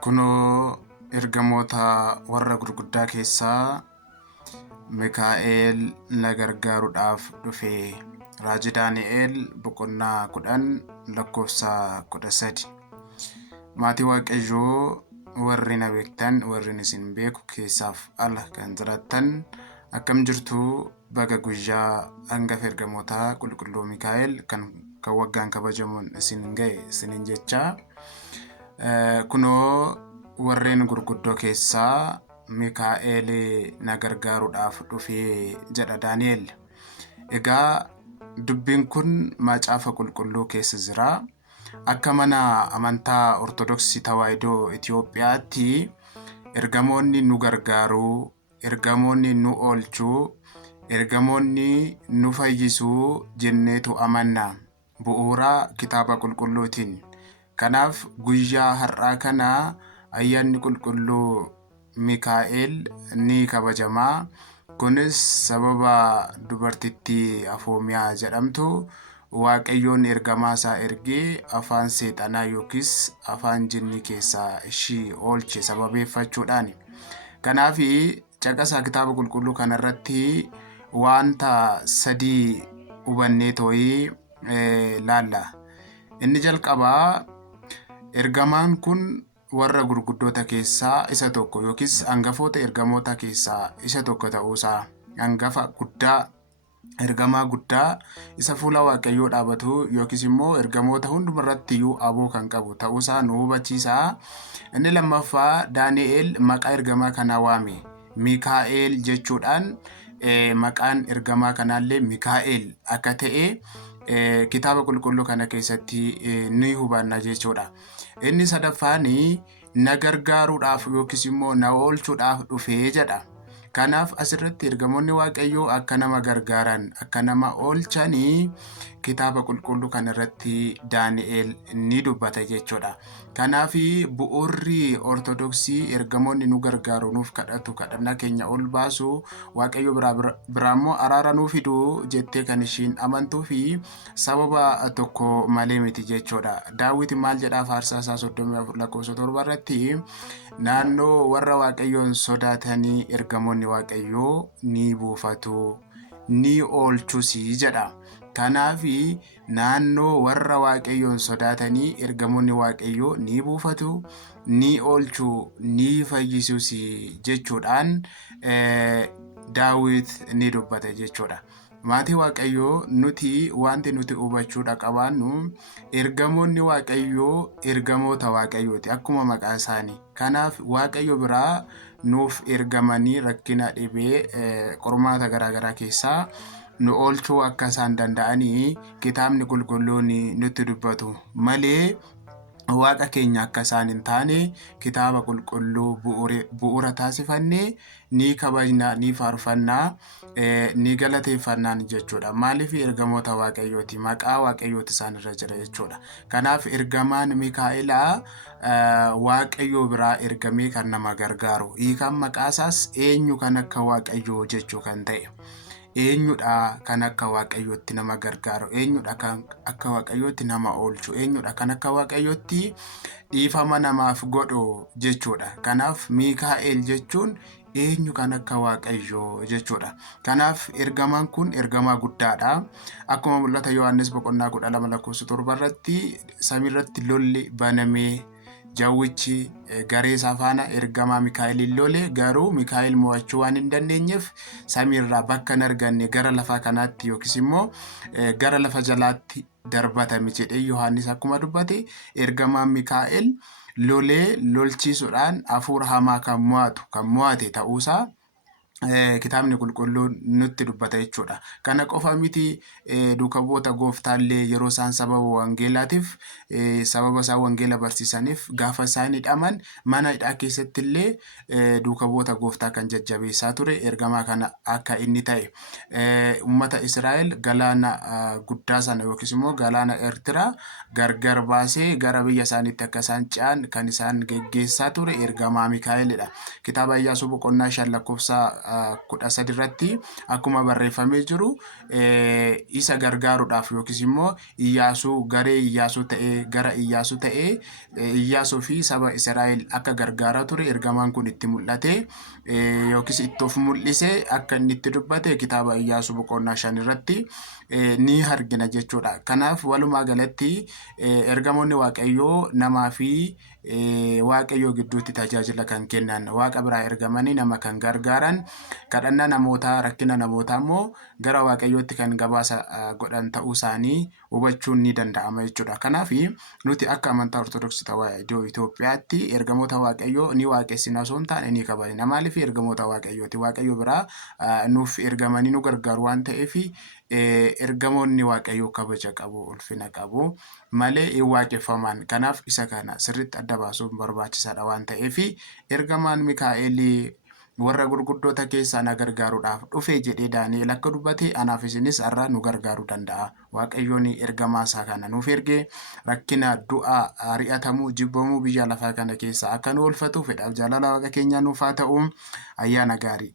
Kunoo ergamoota warra gurguddaa keessaa Mikaa'el na gargaaruudhaaf dhufe. Raajii Daani'el boqonnaa 10 lakkoofsa 13. Maatii Waaqayyoo warri na beektan warri isin beeku keessaaf ala kan jiraattan akkam jirtu baga guyyaa hangafa ergamootaa qulqulluu Mikaa'el kan waggaan kabajamuun isin ga'e isiniin jecha. Kunoo warreen gurguddoo keessaa Mikaa'el na gargaaruudhaaf dhufe jedha Daani'el. Egaa dubbiin kun macaafa qulqulluu keessa jira. Akka mana amantaa Ortodoksii Tawaahidoo Itoophiyaatti ergamoonni nu gargaaruu, ergamoonni nu oolchuu, ergamoonni nu fayyisuu jenneetu amanna bu'uura kitaaba qulqulluutiin. Kanaaf guyyaa har'aa kana ayyaanni qulqulluu Mikaa'el ni kabajamaa. Kunis sababa dubartittii Afoomiyaa jedhamtu Waaqayyoon ergamaa isaa ergee afaan seexanaa yookiis afaan jinnii keessaa ishii oolche sababeeffachuudhaani. Kanaaf caqasaa kitaaba qulqulluu kanarratti wanta sadii hubannee too'ii laalla. Inni jalqabaa ergamaan kun warra gurguddoota keessaa isa tokko yookiis hangafoota ergamoota keessaa isa tokko ta'uusaa, hangafa guddaa, ergamaa guddaa isa fuula Waaqayyoo dhaabatu yookiis immoo ergamoota hundumarratti iyyuu aboo kan qabu ta'uusaa nu hubachiisa. Inni lammaffaa Daani'el maqaa ergamaa kanaa waame Mikaa'el jechuudhaan maqaan ergamaa kanaallee Mikaa'el akka ta'e kitaaba qulqulluu kana keessatti ni hubanna jechuudha. Inni sadaffaan na gargaaruudhaaf yookiis immoo na oolchuudhaaf dhufee jedha. Kanaaf asirratti ergamoonni Waaqayyoo akka nama gargaaran, akka nama oolchanii kitaaba qulqulluu kanarratti Daani'el ni dubbata jechuudha. Kanaaf bu'uurri Ortodoksii ergamoonni nu gargaaru nuuf kadhatu kadhannaa keenya ol baasu Waaqayyo biraa immoo araara nuuf fidu jettee kan ishiin amantuu fi sababa tokko malee miti jechuudha. Daawit maal jedhaa faarsaa isaa 34 lakkoofsa 7 irratti naannoo warra Waaqayyoon sodaatanii ergamoonni Waaqayyoo ni buufatu ni oolchus jedha. Kanaaf naannoo warra Waaqayyoon sodaatanii ergamoonni Waaqayyoo ni buufatu ni oolchu ni fayyisus jechuudhaan Daawit ni dubbata jechuudha. Maatii Waaqayyoo nuti wanti nuti hubachuudha qabaannu ergamoonni Waaqayyoo ergamoota Waaqayyooti akkuma maqaa isaanii. Kanaaf Waaqayyo biraa nuuf ergamanii rakkina dhibee qormaata garaagaraa keessaa nu oolchuu akka isaan danda'anii kitaabni qulqulluun nutti dubbatu malee Waaqa keenya akka isaan hin taane kitaaba qulqulluu bu'uura taasifannee ni kabajna, ni faarfannaa, ni galateeffannaa jechuudha. Maaliif ergamoota Waaqayyooti, maqaa Waaqayyooti isaan irra jira jechuudha. Kanaaf ergamaan Mikaa'elaa Waaqayyoo biraa ergamee kan nama gargaaru. Hiikaan maqaa isaas eenyu kan akka Waaqayyoo jechuu kan ta'e. Eenyudha kan akka Waaqayyootti nama gargaaru, eenyudha kan akka Waaqayyootti nama oolchu, eenyudha kan akka Waaqayyootti dhiifama namaaf godhu jechuudha. Kanaaf Mikaa'el jechuun eenyu kan akka Waaqayyoo jechuudha. Kanaaf ergamaan kun ergamaa guddaadha. Akkuma mul'ata Yohaannis boqonnaa 12 lakkoofsa 7 irratti samiirratti lolli banamee Jawwichi garee isaa faana ergamaa Mikaa'elin lole, garuu Mikaa'el mo'achuu waan hin dandeenyeef samiirraa bakka hin arganne gara lafa kanaatti yookiis immoo gara lafa jalaatti darbatame jedhee Yohaannis akkuma dubbate ergamaan Mikaa'el lolee lolchiisuudhaan hafuura hamaa kan mo'ate ta'uusaa kitaabni qulqulluun nutti dubbata jechuudha. Kana qofa miti duuka bu'oota gooftaallee yeroo isaan sababa wangeelaatiif sababa isaan wangeela barsiisaniif gaafa isaan hidhaman mana hidhaa keessatti illee duuka bu'oota gooftaa kan jajjabeessaa ture ergamaa kana akka inni ta'e uummata Israa'el galaana guddaa sana yookiis immoo galaana Eertiraa gargar baasee gara biyya isaaniitti akka isaan ce'an kan isaan geggeessaa ture ergamaa Mikaa'elidha. Kitaaba Iyyaasuu boqonnaa 5 lakkoofsa 13 irratti akkuma barreeffamee jiru isa gargaaruudhaaf yookiis immoo Iyyaasuu garee Iyyaasuu ta'ee gara Iyyaasuu ta'ee Iyyaasuu fi saba Israa'el akka gargaaraa ture ergamaan kun itti mul'ate yookiis itti of mul'ise akka inni itti dubbate kitaaba Iyyaasuu boqonnaa 5 irratti ni argina jechuudha. Kanaaf walumaa galatti ergamoonni Waaqayyoo namaa fi Waaqayyoo gidduutti tajaajila kan kennan Waaqa biraa ergamanii nama kan gargaaran kadhannaa namootaa rakkina namootaa immoo gara Waaqayyootti kan gabaasa godhan ta'uu isaanii hubachuun ni danda'ama jechuudha. Kanaaf nuti akka amantaa Ortodoksii Tawaahidoo Itoophiyaatti ergamoota Waaqayyoo ni waaqessina osoo hin taane ni kabajna. Maaliif ergamoota Waaqayyooti? Waaqayyo biraa nuuf ergamanii nu gargaaru waan ta'eef ergamoonni Waaqayyoo kabaja qabu, ulfina qabu malee hin waaqeffaman. Kanaaf isa kana sirriitti adda baasuun barbaachisaadha waan ta'eef ergamaan Mikaa'elii warra gurguddoota keessaa na gargaaruudhaaf dhufe jedhee Daani'el akka dubbate anaaf isinis har'a nu gargaaruu danda'a. Waaqayyoon ergamaa isaa kana nuuf ergee rakkina du'a ari'atamuu jibbamuu biyya lafaa kana keessaa akka nu oolfatu fedhaaf jaalala Waaqa keenyaa nuuf haa ta'u. Ayyaana gaarii.